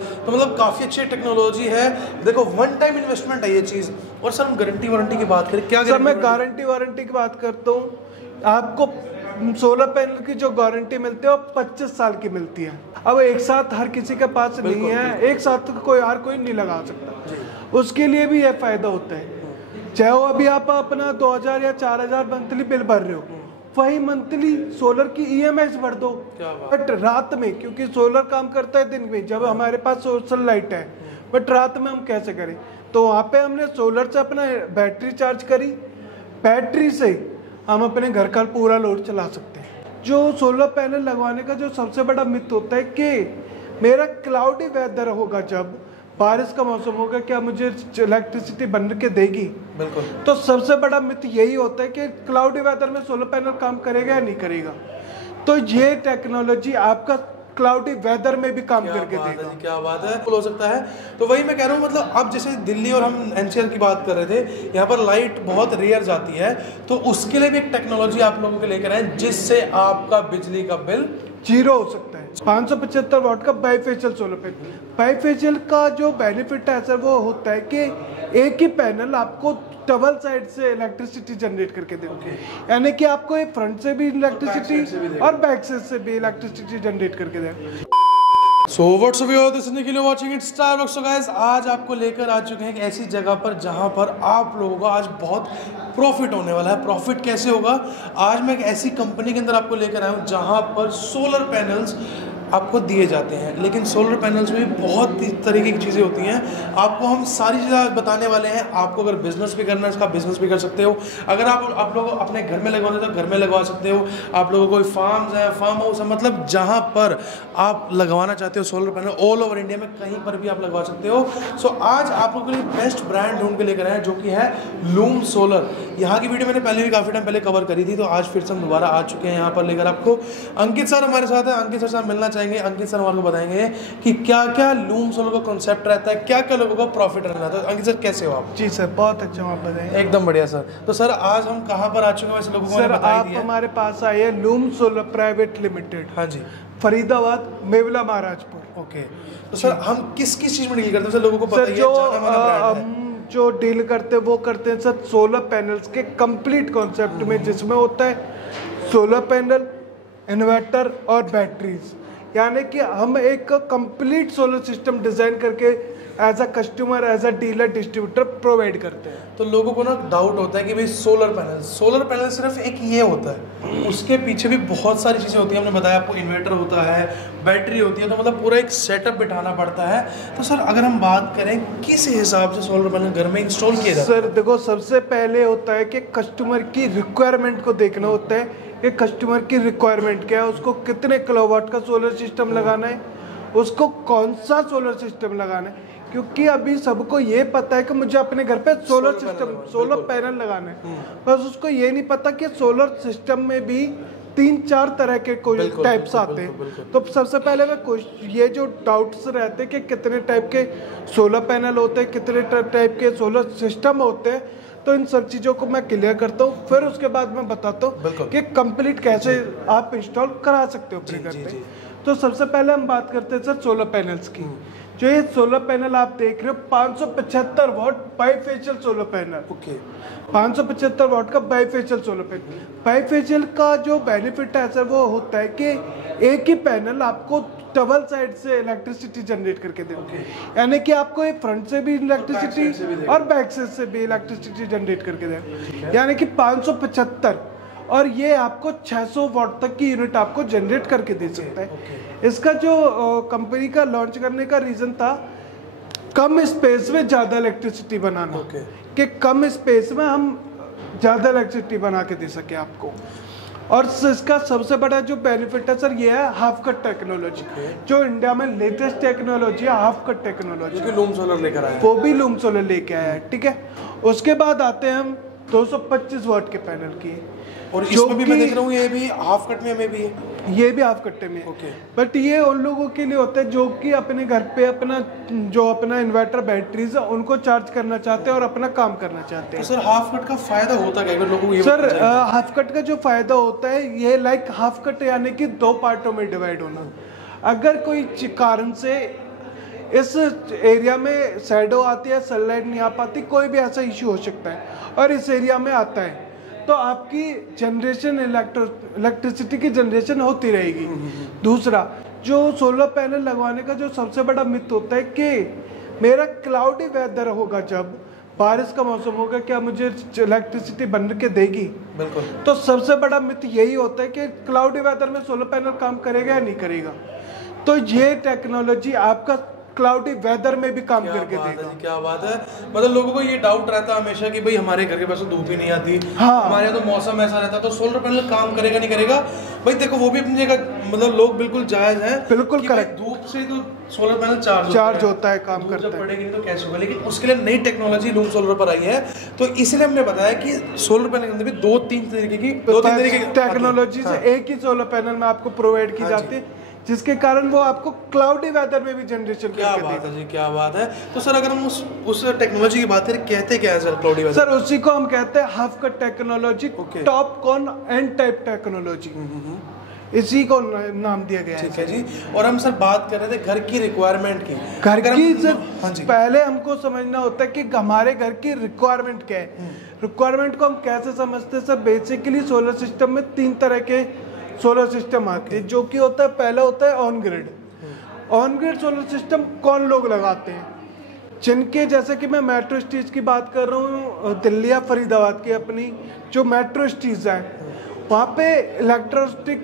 तो मतलब काफ़ी अच्छी टेक्नोलॉजी है। देखो वन टाइम इन्वेस्टमेंट है ये चीज़। और सर हम गारंटी वारंटी की बात करें, क्या सर मैं गारंटी वारंटी की बात करता हूँ। आपको सोलर पैनल की जो गारंटी मिलती है वो 25 साल की मिलती है। अब एक साथ हर किसी के पास नहीं है, एक साथ कोई नहीं लगा सकता, उसके लिए भी यह फायदा होता है। चाहे वो अभी आप अपना 2000 या 4000 मंथली बिल भर रहे हो, वही मंथली सोलर की ईएमआई भर दो। बट रात में, क्योंकि सोलर काम करता है दिन में जब हमारे पास सोलर लाइट है, बट रात में हम कैसे करें? तो वहाँ पे हमने सोलर से अपना बैटरी चार्ज करी, बैटरी से हम अपने घर का पूरा लोड चला सकते हैं। जो सोलर पैनल लगवाने का जो सबसे बड़ा मिथ होता है कि मेरा क्लाउडी वेदर होगा, जब बारिश का मौसम होगा, क्या मुझे इलेक्ट्रिसिटी बन के देगी? बिल्कुल। तो सबसे बड़ा मिथ यही होता है कि क्लाउडी वेदर में सोलर पैनल काम करेगा या नहीं करेगा। तो ये टेक्नोलॉजी आपका क्लाउडी वेदर में भी काम करके देगा। क्या बात है, हो सकता है। तो वही मैं कह रहा हूँ, मतलब अब जैसे दिल्ली और हम एनसीआर की बात कर रहे थे, यहाँ पर लाइट बहुत रेयर जाती है, तो उसके लिए भी एक टेक्नोलॉजी आप लोगों के लेकर आए जिससे आपका बिजली का बिल जीरो हो सकता है। 575 वाट का बाईफेशियल सोलर पैनल। बाईफेशियल का जो बेनिफिट है सर वो होता है कि एक ही पैनल आपको डबल साइड से इलेक्ट्रिसिटी जनरेट करके देंगे, यानी कि आपको एक फ्रंट से भी इलेक्ट्रिसिटी और बैक से भी इलेक्ट्रिसिटी जनरेट करके देंगे। So what's up viewers, this is Nikhil watching it Starbucks. So guys, आज आपको लेकर आ चुके हैं एक ऐसी जगह पर जहां पर आप लोगों को आज बहुत प्रॉफिट होने वाला है। प्रॉफिट कैसे होगा? आज मैं एक ऐसी कंपनी के अंदर आपको लेकर आया हूं जहां पर सोलर पैनल्स आपको दिए जाते हैं, लेकिन सोलर पैनल्स में भी बहुत तरीके की चीज़ें होती हैं। आपको हम सारी चीज़ें बताने वाले हैं। आपको अगर बिजनेस भी करना है, इसका बिजनेस भी कर सकते हो। अगर आप लोग अपने घर में लगवाना है तो घर में लगवा सकते हो। आप लोगों को कोई फार्म्स है, फार्म हाउस है, मतलब जहाँ पर आप लगवाना चाहते हो solar panel, all over India में कहीं पर भी आप लगवा सकते हो। सो आज आप लोगों के लिए बेस्ट ब्रांड ढूंढ के लेकर आए जो कि है लूम सोलर। यहाँ की वीडियो मैंने पहले भी काफ़ी टाइम पहले कवर करी थी, तो आज फिर से हम दोबारा आ चुके हैं यहाँ पर लेकर आपको। अंकित सर हमारे साथ है, अंकित सर से हम मिलना चाहेंगे। अंकित सर हमारे को बताएंगे कि क्या क्या लूम सोलर का कॉन्सेप्ट रहता है, क्या क्या लोगों का प्रॉफिट रहता है। तो अंकित सर कैसे हो आप? जी सर, बहुत अच्छा, आप बताएंगे। एकदम बढ़िया सर। तो सर आज हम कहाँ पर आ चुके हैं वैसे लोगों को? सर आप हमारे पास आए हैं लूम सोलर प्राइवेट लिमिटेड। हाँ जी, फरीदाबाद, मेवला, महाराजपुर। ओके। तो सर हम किस किस चीज़ में डील करते हैं सर? लोगों को पता सर जो डील करते हैं वो करते हैं सर सोलर पैनल्स के कंप्लीट कॉन्सेप्ट में, जिसमें होता है सोलर पैनल, इन्वर्टर और बैटरीज। यानी कि हम एक कंप्लीट सोलर सिस्टम डिजाइन करके as a customer, as a dealer, distributor provide करते हैं। तो लोगों को ना डाउट होता है कि भाई सोलर पैनल सिर्फ एक ये होता है, उसके पीछे भी बहुत सारी चीज़ें होती हैं। हमने बताया आपको इन्वर्टर होता है, बैटरी होती है, तो मतलब पूरा एक सेटअप बिठाना पड़ता है। तो सर अगर हम बात करें किस हिसाब से सोलर पैनल घर में इंस्टॉल किया जाता है? सर देखो, सबसे पहले होता है कि कस्टमर की रिक्वायरमेंट को देखना होता है कि कस्टमर की रिक्वायरमेंट क्या है, उसको कितने किलोवाट का सोलर सिस्टम लगाना है, उसको कौन सा सोलर सिस्टम लगाना है। क्योंकि अभी सबको ये पता है कि मुझे अपने घर पे सोलर पैनल लगाना है, बस उसको ये नहीं पता कि सोलर सिस्टम में भी 3-4 तरह के कोई टाइप्स आते हैं। तो सबसे पहले मैं ये जो डाउट्स रहते हैं कि कितने टाइप के सोलर पैनल होते हैं, कितने टाइप के सोलर सिस्टम होते हैं, तो इन सब चीज़ों को मैं क्लियर करता हूँ। फिर उसके बाद मैं बताता हूँ कि कंप्लीट कैसे आप इंस्टॉल करा सकते हो अपने घर पे। तो सबसे पहले हम बात करते हैं सर सोलर पैनल्स की। जो ये सोलर पैनल आप देख रहे हो 575 वाट बाईफेशियल सोलर पैनल। ओके, 575 वाट का बाईफेशियल सोलर पैनल। बाईफेशियल का जो बेनिफिट है सर वो होता है कि एक ही पैनल आपको डबल साइड से इलेक्ट्रिसिटी जनरेट करके देंगे, यानी कि आपको एक फ्रंट से भी इलेक्ट्रिसिटी और बैक से भी इलेक्ट्रिसिटी जनरेट करके देंगे, यानी कि 575, और ये आपको 600 वाट तक की यूनिट आपको जनरेट करके दे सकता है। इसका जो कंपनी का लॉन्च करने का रीज़न था कम स्पेस में ज़्यादा इलेक्ट्रिसिटी बनाना, कि कम स्पेस में हम ज़्यादा इलेक्ट्रिसिटी बना के दे सके आपको। और इसका सबसे बड़ा जो बेनिफिट है सर ये है हाफ कट टेक्नोलॉजी। जो इंडिया में लेटेस्ट टेक्नोलॉजी है half cut technology, loom solar लेकर आया है, वो भी लूम सोलर लेके आया है। ठीक है, उसके बाद आते हैं हम 225 वाट के पैनल की, और इसमें भी मैं देख रहा हूँ ये भी हाफ कट में भी है। ये भी हाफ कट्टे में। बट ये उन लोगों के लिए होता है जो कि अपने घर पे अपना इन्वर्टर बैटरीज है उनको चार्ज करना चाहते हैं और अपना काम करना चाहते हैं। तो सर हाफ कट का फायदा होता है अगर लोगों को ये? सर हाफ कट का जो फायदा होता है ये लाइक हाफ कट यानी कि 2 पार्टों में डिवाइड होना। अगर कोई कारण से इस एरिया में शैडो आती है, सनलाइट नहीं आ पाती, कोई भी ऐसा इश्यू हो सकता है और इस एरिया में आता है तो आपकी जनरेशन इलेक्ट्रिसिटी की जनरेशन होती रहेगी। दूसरा, जो सोलर पैनल लगवाने का जो सबसे बड़ा मिथ होता है कि मेरा क्लाउडी वेदर होगा, जब बारिश का मौसम होगा, क्या मुझे इलेक्ट्रिसिटी बन के देगी? बिल्कुल। तो सबसे बड़ा मिथ यही होता है कि क्लाउडी वेदर में सोलर पैनल काम करेगा या नहीं करेगा। तो ये टेक्नोलॉजी आपका क्लाउडी वेदर में भी काम करके देगा। क्या बात है, मतलब लोगों को ये डाउट रहता है हमेशा कि भाई हमारे घर के पास तो धूप ही नहीं आती, हाँ, हमारे यहाँ तो मौसम ऐसा रहता है, तो सोलर पैनल काम करेगा नहीं करेगा? भाई देखो वो भी अपनी जगह, मतलब लोग बिल्कुल जायज हैं, बिल्कुल करेक्ट। धूप से तो सोलर पैनल चार्ज होता है, काम करता है, पड़ेगी नहीं तो कैसे होगा। लेकिन उसके लिए नई टेक्नोलॉजी लूम सोलर पर आई है, तो इसलिए हमने बताया कि सोलर पैनल के अंदर भी दो तीन तरीके की टेक्नोलॉजी से एक ही सोलर पैनल में आपको प्रोवाइड की जाती है, जिसके कारण वो आपको क्लाउडी वेदर में भी जनरेशन क्या बात है जी, क्या बात है। तो सर अगर हम उस टेक्नोलॉजी की बात करें, कहते क्या है सर क्लाउडी वेदर? सर उसी को हम कहते हैं half cut technology, TOPCon N type technology, इसी को नाम दिया गया है। ठीक है जी। और हम सर बात कर रहे थे घर की रिक्वायरमेंट की। घर की सर, हाँ जी, पहले हमको समझना होता है कि हमारे घर की रिक्वायरमेंट क्या है। रिक्वायरमेंट को हम कैसे समझते हैं सर? बेसिकली सोलर सिस्टम में 3 तरह के सोलर सिस्टम आते हैं, जो कि होता है, पहला होता है on grid. On grid solar system कौन लोग लगाते हैं? जिनके, जैसे कि मैं मेट्रो सिटीज की बात कर रहा हूँ, दिल्ली या फरीदाबाद की अपनी जो मेट्रो सिटीज है, वहाँ पे इलेक्ट्रिसिटी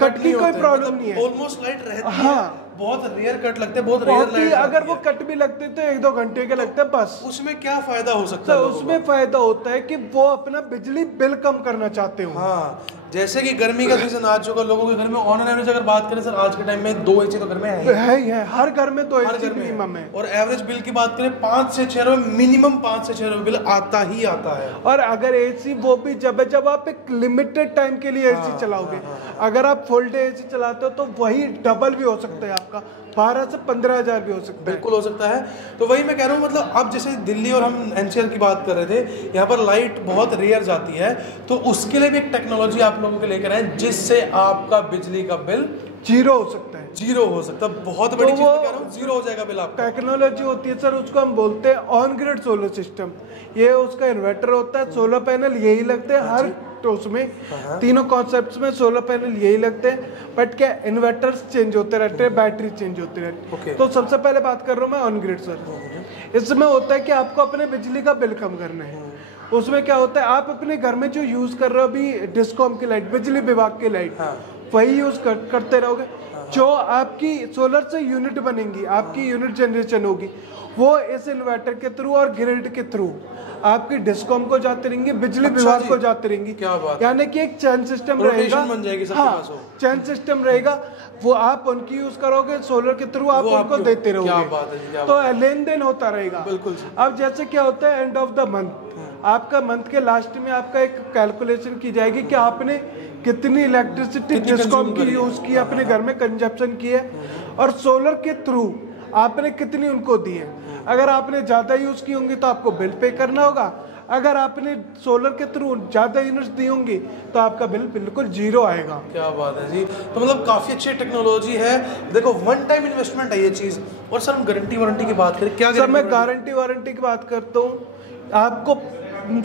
कट की कोई प्रॉब्लम नहीं है, ऑलमोस्ट लाइट रहती है। हाँ, बहुत रेयर कट लगते हैं, बहुत रेयर लाइट। अगर वो कट भी लगते तो 1-2 घंटे के लगते हैं बस। उसमें क्या फायदा हो सकता है? उसमें फायदा होता है कि वो अपना बिजली बिल कम करना चाहते हो। हाँ, जैसे कि गर्मी का सीजन आ चुका, लोगों के घर में ऑन एवरेज अगर बात करें सर, आज के टाइम में 2 एसी तो घर में है ही है, हर घर में 2 एसी मिनिमम है। और एवरेज बिल की बात करें 5 से 6 रुपए, मिनिमम 5 से 6 रुपए बिल आता ही आता है। और अगर एसी, वो भी जब आप एक लिमिटेड टाइम के लिए एसी चलाओगे, अगर आप फुल डे एसी चलाते हो तो वही डबल भी हो सकता है आपका, 12 से 15 हजार भी हो सकता है। बिल्कुल हो सकता है। तो वही मैं कह रहा हूँ, मतलब अब जैसे दिल्ली और हम एनसीआर की बात कर रहे थे, यहाँ पर लाइट बहुत रेयर जाती है, तो उसके लिए भी एक टेक्नोलॉजी आप लोगों के लेकर आए जिससे आपका बिजली का बिल 0 हो सकता है। 0 हो सकता है। बहुत बड़ी चीज कह रहा हूँ, 0 हो जाएगा बिल आपका। टेक्नोलॉजी होती है सर, उसको हम बोलते हैं ऑन ग्रिड सोलर सिस्टम। ये उसका इन्वर्टर होता है, सोलर पैनल यही लगते हैं हर, तो उसमें तीनों कॉन्सेप्ट्स में सोलर पैनल यही लगते हैं, बट क्या इन्वर्टर्स चेंज होते रहते हैं, बैटरी चेंज होती रहती है। तो सबसे पहले बात कर रहा हूँ मैं ऑन ग्रिड सर। इसमें होता है कि आपको अपने बिजली का बिल कम करना है। उसमें क्या होता है, आप अपने घर में जो यूज कर रहे हो अभी डिस्कॉम की लाइट, बिजली विभाग की लाइट, वही यूज करते रहोगे। जो आपकी सोलर से यूनिट बनेंगी, आपकी यूनिट जनरेशन होगी, वो इस इन्वर्टर के थ्रू और ग्रिड के थ्रू आपकी डिस्कॉम को जाती रहेंगी, बिजली विभाग को जाती रहेंगी। क्या बात, यानी कि एक चैन सिस्टम रहेगा, बन जाएगी सबके पास हो। चैन सिस्टम रहेगा, वो आप उनकी यूज करोगे, सोलर के थ्रू आप उनको देते रहोगे। क्या बात है, क्या तो लेन देन होता रहेगा। बिल्कुल। अब जैसे क्या होता है, एंड ऑफ द मंथ, आपका मंथ के लास्ट में आपका एक कैलकुलेशन की जाएगी कि आपने कितनी इलेक्ट्रिसिटी डिस्कॉम की यूज की, अपने घर में कंजप्शन की है, और सोलर के थ्रू आपने कितनी उनको दी है। अगर आपने ज्यादा यूज की होंगी तो आपको बिल पे करना होगा, अगर आपने सोलर के थ्रू ज्यादा यूनिट्स दी होंगी तो आपका बिल बिल्कुल 0 आएगा। क्या बात है जी। तो मतलब काफी अच्छी टेक्नोलॉजी है। देखो, वन टाइम इन्वेस्टमेंट है ये चीज। और सर हम गारंटी वारंटी की बात करें, क्या सर मैं गारंटी वारंटी की बात करता हूँ, आपको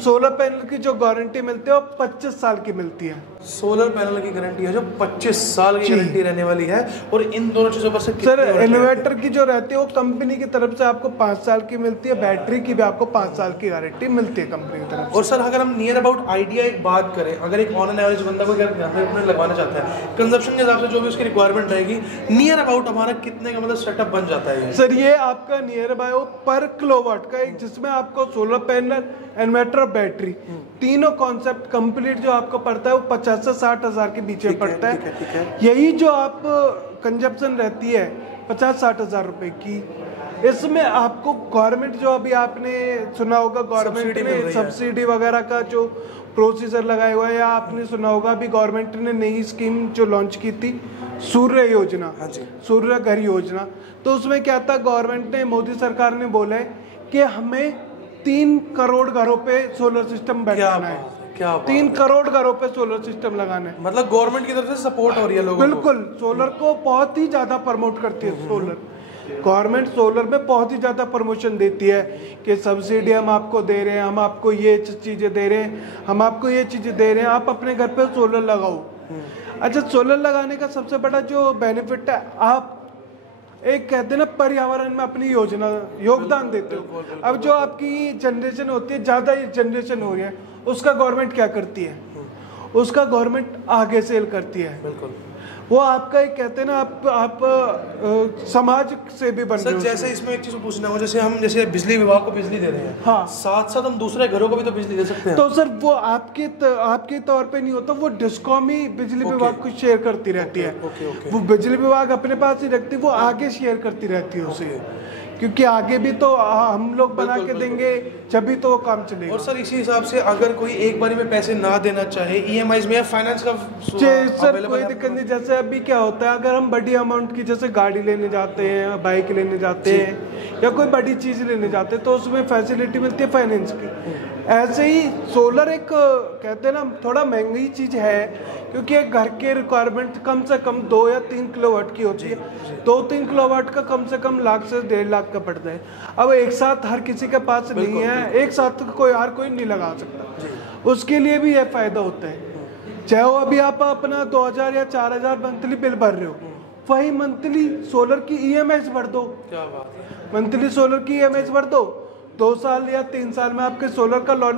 सोलर पैनल की जो गारंटी मिलती है वो 25 साल की मिलती है। सोलर पैनल की गारंटी है जो 25 साल की गारंटी रहने वाली है। और इन दोनों चीजों पर सर इन्वर्टर की जो रहती है वो कंपनी की तरफ से आपको 5 साल की मिलती है, बैटरी की भी आपको 5 साल की गारंटी मिलती है कंपनी की तरफ से। और सर अगर हम नियर अबाउट आइडिया एक बात करें, अगर एक ऑन एन एवरेज बंदा को लगवाना चाहता है, कंजप्शन के हिसाब से जो भी उसकी रिक्वायरमेंट रहेगी, नियर अबाउट हमारा कितने का मतलब सेटअप बन जाता है? सर ये आपका नियर अबाउट पर किलोवाट का एक, जिसमें आपको सोलर पैनल, इन्वर्टर और बैटरी तीनों कॉन्सेप्ट कंप्लीट जो आपको पड़ता है वो 50 से 60 हजार के बीच में पड़ता है। यही जो आप कंजप्शन रहती है 50-60 हजार रुपए की, इसमें आपको गवर्नमेंट, जो अभी आपने सुना होगा गवर्नमेंट ने सब्सिडी वगैरह का जो प्रोसीजर लगाया हुआ है, या आपने सुना होगा अभी गवर्नमेंट ने नई स्कीम जो लॉन्च की थी, सूर्य योजना, सूर्य घर योजना। तो उसमें क्या था, गवर्नमेंट ने, मोदी सरकार ने बोला है कि हमें 3 करोड़ घरों पे सोलर सिस्टम बैठाना है। क्या 3 करोड़ घरों पे सोलर सिस्टम लगाना है। मतलब गवर्नमेंट की तरफ से सपोर्ट हो रही है लोगों को। बिल्कुल, सोलर को बहुत ही ज्यादा प्रमोट करती है सोलर। गवर्नमेंट सोलर में बहुत ही ज़्यादा प्रमोशन देती है कि सब्सिडी हम आपको दे रहे हैं, हम आपको ये चीज़ें दे रहे हैं, हम आपको ये चीज़ें दे रहे हैं, आप अपने घर पे सोलर लगाओ। अच्छा, सोलर लगाने का सबसे बड़ा जो बेनिफिट है, आप एक कहते हैं ना पर्यावरण में अपनी योगदान देते हो। अब जो आपकी जनरेशन होती है, ज़्यादा जनरेशन हो रही है, उसका गवर्नमेंट क्या करती है? उसका गवर्नमेंट आगे सेल करती है। बिल्कुल, वो आपका एक कहते हैं ना आप समाज से भी बन रहे हो। जैसे इसमें एक चीज पूछना हो, जैसे बिजली विभाग को बिजली दे रहे हैं, हाँ, साथ साथ हम दूसरे घरों को भी तो बिजली दे सकते हैं। तो सर वो आपके तौर पे नहीं होता, वो डिस्कॉम ही बिजली विभाग को शेयर करती रहती है। वो बिजली विभाग अपने पास ही रखती, वो आगे शेयर करती रहती है उसे, क्योंकि आगे भी तो हम लोग बना के देंगे, जब भी तो वो काम चलेगा। और सर इसी हिसाब से अगर कोई एक बारी में पैसे ना देना चाहे ईएमआई में या फाइनेंस का सर कोई दिक्कत नहीं। जैसे अभी क्या होता है, अगर हम बड़ी अमाउंट की जैसे गाड़ी लेने जाते हैं, बाइक लेने जाते हैं या कोई बड़ी चीज लेने जाते हैं, तो उसमें फैसिलिटी मिलती है फाइनेंस की। ऐसे ही सोलर एक कहते हैं ना थोड़ा महंगी चीज है, क्योंकि एक घर के रिक्वायरमेंट कम से कम 2 या 3 किलोवाट की होती है। 2-3 किलोवाट का कम से कम लाख से 1.5 लाख का पड़ता है। अब एक साथ हर किसी के पास नहीं है, एक साथ कोई नहीं लगा सकता, उसके लिए भी यह फायदा होता है। चाहे वो अभी आप अपना 2000 या 4000 मंथली बिल भर रहे हो, वही मंथली सोलर की ईएमआई भर दो। क्या बात है, मंथली सोलर की ईएमआई भर दो, 2 साल या 3 साल में आपके सोलर का लोन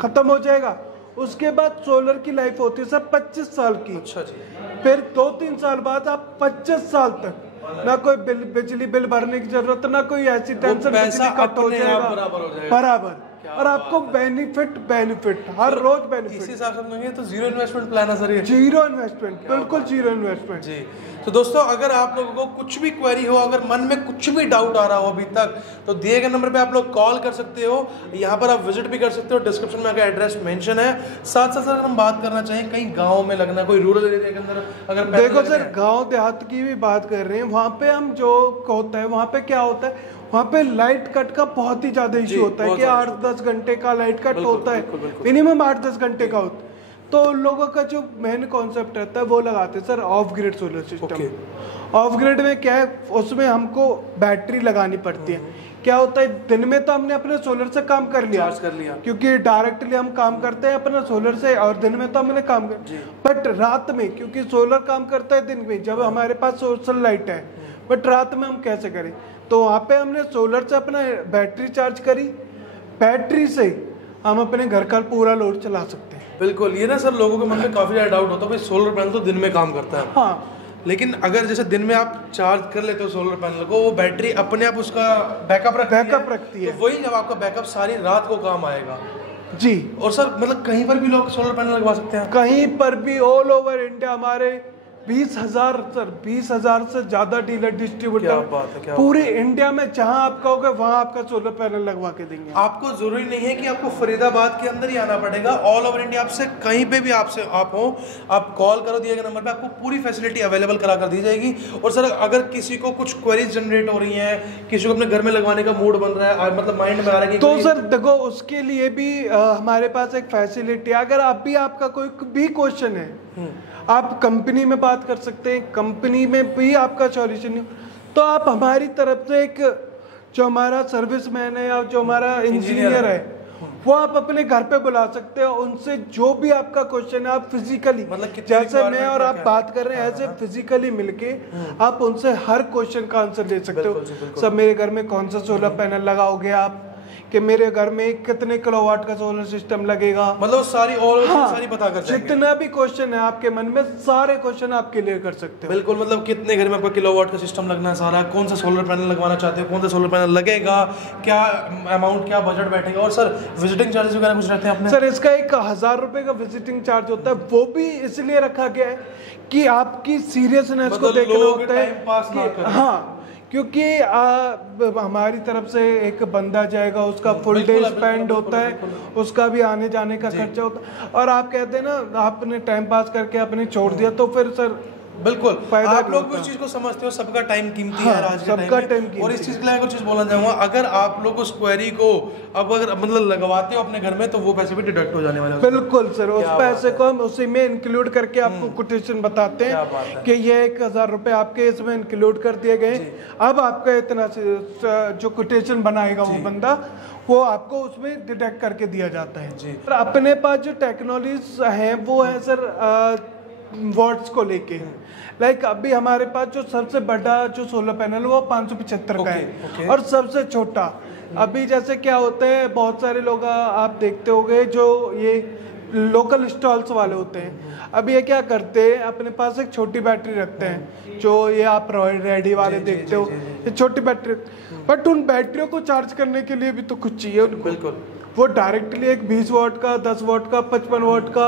खत्म हो जाएगा। उसके बाद सोलर की लाइफ होती है सर 25 साल की। अच्छा जी। फिर 2-3 साल बाद आप 25 साल तक ना कोई बिजली बिल भरने की जरूरत, ना कोई ऐसी टेंशन, बिजली कट हो जाएगा बराबर, और आपको बेनिफिट हर रोज बेनिफिट। इसी हिसाब से हम कहेंगे तो जीरो इन्वेस्टमेंट प्लान है सर ये। जीरो इन्वेस्टमेंट, बिल्कुल जीरो इन्वेस्टमेंट जी। तो दोस्तों अगर आप लोगों को कुछ भी क्वेरी हो, अगर मन में कुछ भी डाउट आ रहा हो अभी तक, तो दिए गए नंबर पे आप लोग कॉल कर सकते हो। यहाँ पर आप विजिट भी कर सकते हो, डिस्क्रिप्शन में आगे एड्रेस मेंशन है। साथ साथ अगर हम बात करना चाहें कहीं गाँव में लगना, कोई रूरल एरिया के अंदर अगर देखो सर, गाँव देहात की भी बात कर रहे हैं, वहाँ पे हम जो होता है, वहाँ पे क्या होता है, वहाँ पे लाइट कट का बहुत ही ज्यादा इश्यू होता है कि 8-10 घंटे का लाइट कट होता है, मिनिमम 8-10 घंटे का होता है। तो उन लोगों का जो मेन कॉन्सेप्ट रहता है वो लगाते हैं sir of grid solar system. Of grid में क्या है, उसमें हमको बैटरी लगानी पड़ती है। क्या होता है, दिन में तो हमने अपने सोलर से काम कर लिया, क्योंकि डायरेक्टली हम काम करते हैं अपना सोलर से, और दिन में तो हमने काम कर, बट रात में क्योंकि सोलर काम करता है दिन में जब हमारे पास सोलर लाइट है, बट रात में हम कैसे करें? तो वहाँ पे हमने सोलर से अपना बैटरी चार्ज करी, बैटरी से हम अपने घर का पूरा लोड चला सकते हैं। बिल्कुल, ये ना सर लोगों के मन में काफी ज्यादा डाउट होता है, भाई सोलर पैनल तो दिन में काम करता है, हाँ, लेकिन अगर जैसे दिन में आप चार्ज कर लेते हो सोलर पैनल को, वो बैटरी अपने आप उसका बैकअप रखती है, तो वही जब आपका बैकअप सारी रात को काम आएगा। जी। और सर मतलब कहीं पर भी लोग सोलर पैनल लगवा सकते हैं? कहीं पर भी, ऑल ओवर इंडिया हमारे 20,000 से ज्यादा डीलर डिस्ट्रीब्यूटर पूरे इंडिया में, जहां आप कहोगे वहां आपका सोलर पैनल लगवा के देंगे। आपको जरूरी नहीं है कि आपको फरीदाबाद के अंदर ही आना पड़ेगा, ऑल ओवर इंडिया आपसे कहीं पे भी आप हो, आप कॉल करो दिए गए नंबर पे, आपको पूरी फैसिलिटी अवेलेबल करा कर दी जाएगी। और सर अगर किसी को कुछ क्वेरीज जनरेट हो रही है, किसी को अपने घर में लगवाने का मूड बन रहा है, मतलब माइंड में आ रहा है, तो सर देखो उसके लिए भी हमारे पास एक फैसिलिटी है। अगर आपका कोई भी क्वेश्चन है, आप कंपनी में बात कर सकते हैं, कंपनी में भी आपका सॉल्यूशन नहीं, तो आप हमारी तरफ से एक जो हमारा सर्विसमैन है या जो हमारा इंजीनियर है, वो आप अपने घर पे बुला सकते हो। उनसे जो भी आपका क्वेश्चन है आप फिजिकली, मतलब जैसे मैं और आप बात कर रहे हैं, ऐसे फिजिकली मिलके आप उनसे हर क्वेश्चन का आंसर दे सकते हो। सब मेरे घर में कौन सा सोलर पैनल लगाओगे आप, कि मेरे घर में कितने किलोवाट का सोलर सिस्टम लगेगा, मतलब सारी सारी बता कर जितना भी क्वेश्चन है आपके मन में, सारे क्वेश्चन आप क्लियर कर सकते हो। बिल्कुल, मतलब कितने घर में आपका किलोवाट का सिस्टम लगना है, सारा कौन सा सोलर पैनल लगवाना चाहते हो, कौन सा सोलर पैनल लगेगा, क्या अमाउंट, क्या बजट बैठेगा, और सर विजिटिंग चार्जेस वगैरह कुछ रहते हैं अपने? सर इसका 1000 रुपए का विजिटिंग चार्ज होता है, वो भी इसलिए रखा गया है कि आपकी सीरियसनेस को देखना होता है। हाँ, क्योंकि हमारी तरफ से एक बंदा जाएगा, उसका फुल डे स्पेंड होता है, उसका भी आने जाने का खर्चा होता है, और आप कहते हैं ना आपने टाइम पास करके आपने छोड़ दिया, तो फिर सर बिल्कुल फायदा आप नहीं लोग भी होता। उस चीज को समझते हो, सबका टाइम कीमती हाँ, है आज के सबका टाइम टाइम में। कीमती और इस है। चीज के लिए कुछ बोलना चाहूंगा, अगर आप लोग उस क्वेरी को अब अगर मतलब लगवाते हो अपने घर में तो वो पैसे भी डिडक्ट हो जाने वाले हैं। बिल्कुल सर, उस क्या पैसे बात को हम उसी में इंक्लूड करके आपको कोटेशन बताते क्या बात हैं है। कि ये 1,000 रुपए आपके इसमें इंक्लूड कर दिए गए। अब आपका इतना जो कोटेशन बनाएगा वो बंदा, वो आपको उसमें डिडक्ट करके दिया जाता है जी। पर अपने पास जो टेक्नोलॉजीज हैं वो है सर वॉट्स को लेके। लाइक अभी हमारे पास जो सबसे बड़ा जो सोलर पैनल वो 575 का ओके। है और सबसे छोटा अभी जैसे क्या होते हैं, बहुत सारे लोग आप देखते होंगे जो ये लोकल स्टॉल्स वाले होते हैं, अब ये क्या करते हैं अपने पास एक छोटी बैटरी रखते हैं, जो ये आप रेडी वाले देखते हो, ये छोटी बैटरी, बट उन बैटरियों को चार्ज करने के लिए भी तो कुछ चाहिए उनको। बिल्कुल वो डायरेक्टली एक 20 वॉट का, 10 वॉट का, 55 वॉट का,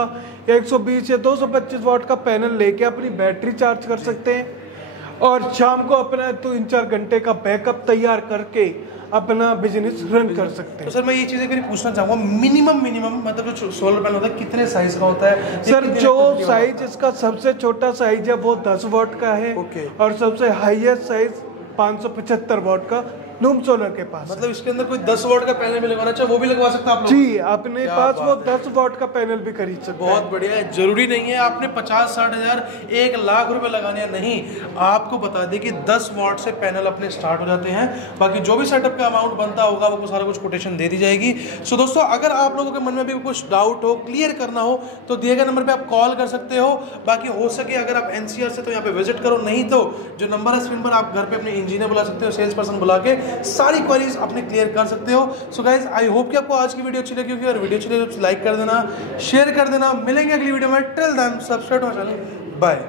120 या 225 वॉट का पैनल लेके अपनी बैटरी चार्ज कर सकते हैं और शाम को अपना 3-4 घंटे का बैकअप तैयार करके अपना बिजनेस रन कर सकते तो हैं। सर मैं ये चीजें फिर पूछना चाहूंगा, मिनिमम मतलब जो सोलर पैनल होता है कितने साइज का होता है सर जो साइज इसका सबसे छोटा साइज है वो 10 वॉट का है ओके। और सबसे हाईएस्ट साइज 575 वॉट का लूम सोलर के पास है। मतलब इसके अंदर कोई 10 वॉट का पैनल भी लगवाना चाहे वो भी लगवा सकता है आप लोग? जी, अपने क्या पास वो बात है। 10 वॉट का पैनल भी खरीद सकते हैं। बहुत बढ़िया है। जरूरी नहीं है आपने 50-60 हजार 1 लाख रुपए लगाने हैं, नहीं, आपको बता दें कि 10 वॉट से पैनल अपने स्टार्ट हो जाते हैं। बाकी जो भी सेटअप का अमाउंट बनता होगा वो सारा कुछ कोटेशन दे दी जाएगी। सो दोस्तों, अगर आप लोगों के मन में भी कुछ डाउट हो, क्लियर करना हो तो दिए गए नंबर पे आप कॉल कर सकते हो। बाकी हो सके अगर आप एनसीआर से तो यहाँ पे विजिट करो, नहीं तो जो नंबर है स्क्रीन पर आप घर पे अपने इंजीनियर बुला सकते हो, सेल्स पर्सन बुला के सारी क्वेरीज अपने क्लियर कर सकते हो। सो गाइज आई होप कि आपको आज की वीडियो अच्छी लगी होगी, और वीडियो अच्छी लगी तो लाइक कर देना, शेयर कर देना। मिलेंगे अगली वीडियो में, till then subscribe to my channel, bye.